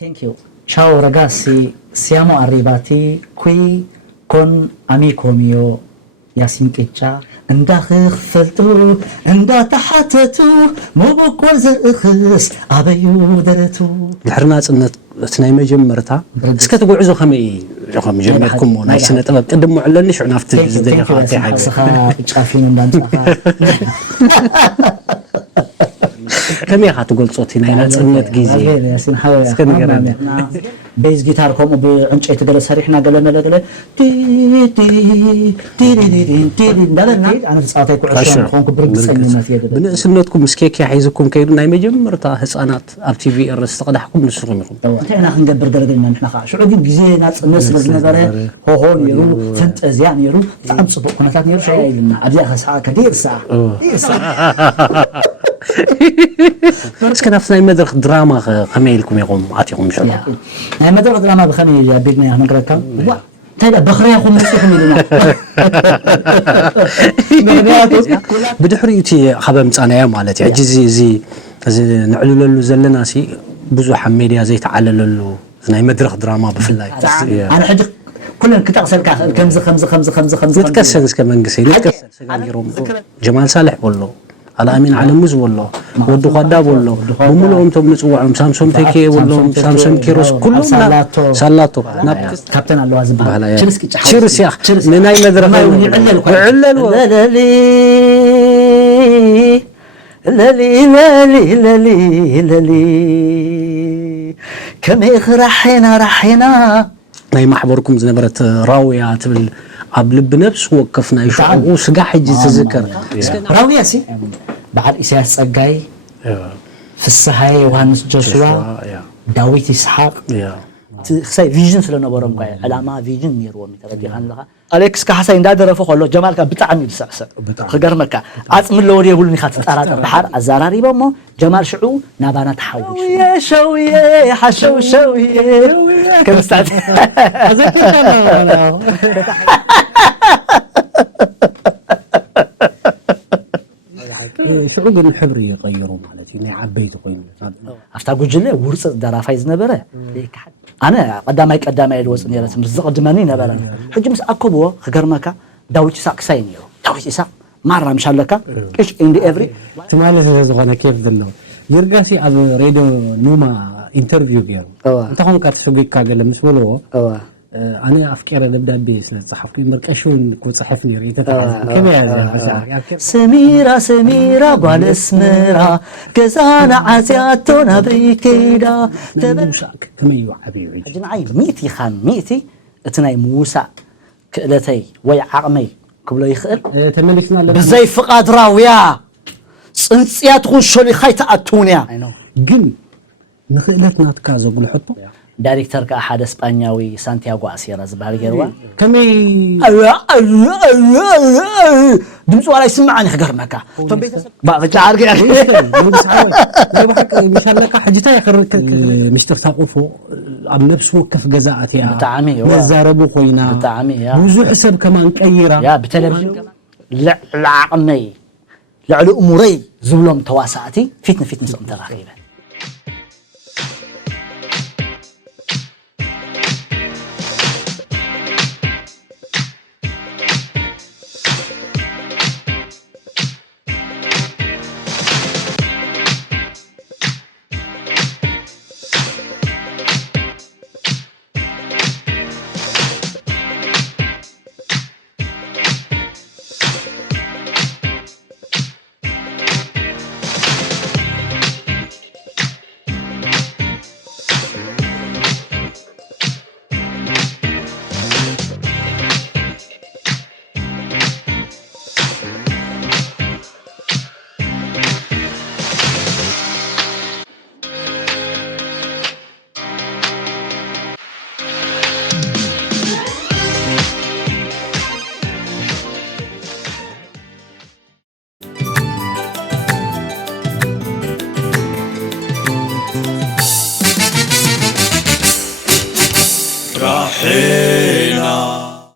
Thank you. Ciao ragazzi, siamo arrivati qui con amico mio Yasin Kecha. እንዳኽኽ ፈልጡ እንዳተሓተቱ መበቆል ዘእኽስ ኣበዩ ደረቱ ድሕርና ጽነት ናይ መጀመርታ እስከ ትጉዕዞ ከመይ ኢኹም ጀመርኩም ናይ ስነ ጥበብ ቅድም ሙዕለኒ ሽዑ ናፍቲ ዝደለኻ ሓገዝ ጫፊን እንዳንጻኻ ከመይ ኢኻ ትገልጾት ናይ ናጽነት ግዜ ያሲን ሓወያ እስከ ንገራኒ ቤዝ ጊታር ከምኡ ብዕንጨይቲ ገለ ሰሪሕና ገለ መለገለ እንዳበልና ኣነ ፃወታይ ኩዕሶ ኮንኩ ብርግፀኝነት የገለ ብንእስነትኩም ምስኬክ ሒዝኩም ከይዱ ናይ መጀመርታ ህፃናት ኣብ ቲቪ እርስ ተቀዳሕኩም ንስኹም ኢኹም እንታይ ኢና ክንገብር ገለገልና ንሕና ከዓ ሽዑ ግን ግዜ ናጽነት ስለ ዝነበረ ሆሆ ነይሩ ፈንጠዝያ ነይሩ ብጣዕሚ ፅቡቅ ኩነታት ነይሩ ሸያ ኢልና ኣብዚኣ ከስዓ ከዲርሳ እስከ ናፍቲ ናይ መድረኽ ድራማ ከመይ ኢልኩም ኢኹም ኣትኹም ሸ ናይ መድረኽ ድራማ ብኸመይ ኣቢልና ንግረካ እንታይ በኽርያኹም መፅኹም ኢሉና ብድሕሪኡ እቲ ካብ ምፃናዮ ማለት እዩ ሕጂ እዚ ንዕልለሉ ዘለና ሲ ብዙሕ ኣብ ሜድያ ዘይተዓለለሉ ናይ መድረኽ ድራማ ብፍላይ ኣነ ሕጂ ኩለን ክጠቕሰልካ ከምዚ ንጥቀሰን እስከ መንግስቲ ንጥቀሰን ሰጋጊሮም ጀማል ሳልሕ በሎ አልአሚን ዓለሙዝ ወሎ ወዱ ኸዳ ወሎ በሙሉኦም ቶም ንጽዋዖም ሳምሶን ቴኬ ወሎም ሳምሶን ኪሮስ ኩሉም ሳላቶ ካፕተን አለዋ ዝባሃል ችርስ ያ ንናይ መድረኽ ይዕለል ለሊ ከመይ ራሒና ናይ ማሕበርኩም ዝነበረት ራውያ ትብል ኣብ ልብ ነብስ ወከፍና ይሽዑ ስጋ ሕጂ ትዝከር ራውያ ሲ በዓል ኢሳያስ ጸጋይ ፍስሐይ ዮሐንስ ጆሹዋ ዳዊት ይስሐቅ ክሳይ ቪዥን ስለነበሮም ኳ ዓላማ ቪዥን ነይርዎም ተረዲኻን ለኻ ኣሌክስ ካሕሳይ እንዳደረፈ ከሎ ጀማልካ ብጣዕሚ ይስዕስዕ ክገርመካ ዓፅሚ ለወድ የብሉን ኢኻ ትጠራጠር ድሓር ኣዘራሪቦሞ ጀማል ሽዑ ናባና ተሓውሽ ሸውዬ ሓሸውሸውዬ ከምስታት شعوب الحبر يغيروا مالتي ني عبيت قيم افتا غجله ورص درافاي زنبره انا قدامي الوص نيره تمرز قدماني نبره حجي مس اكبو خغرمكا داويت ساق ساينيو داويت ساق مارا مشالكا ايش اندي افري تمالس زغنا كيف دلو يرغاسي على راديو نوما انترفيو غير انت هون كاتسوغي كاغل مسولو انا افكار دبدابي صحفي مرقشون كو صحفني ريته كما يا سميرة بالاسمرا كزانا عزياتنا بكيدا تبشاك كما يعبي اجنعي ميتي خان ميتي اتناي موسى كلتي وي عقمي كبلو يخل تملكنا بزي فقاد راويا صنصيات خشولي خيت اتونيا جن نخلتنا تكازو بالحطه دايركتور كأحد إسبانيوي سانتياغو أسيرا زبال جروا كمي دمسوا على يسمعني خجر مكا بقى تعرف يا أخي مش هلك حجتها يخرج مش ترتقفوا عم نفسه وقف جزاءات يا بتعمي يزاربوا خوينا بتعمي يا وزو حسب كمان كيرة يا بتلفزيون لعقمي لعلو أموري زولهم تواسعتي فتنة سقمت رخيبة رحيل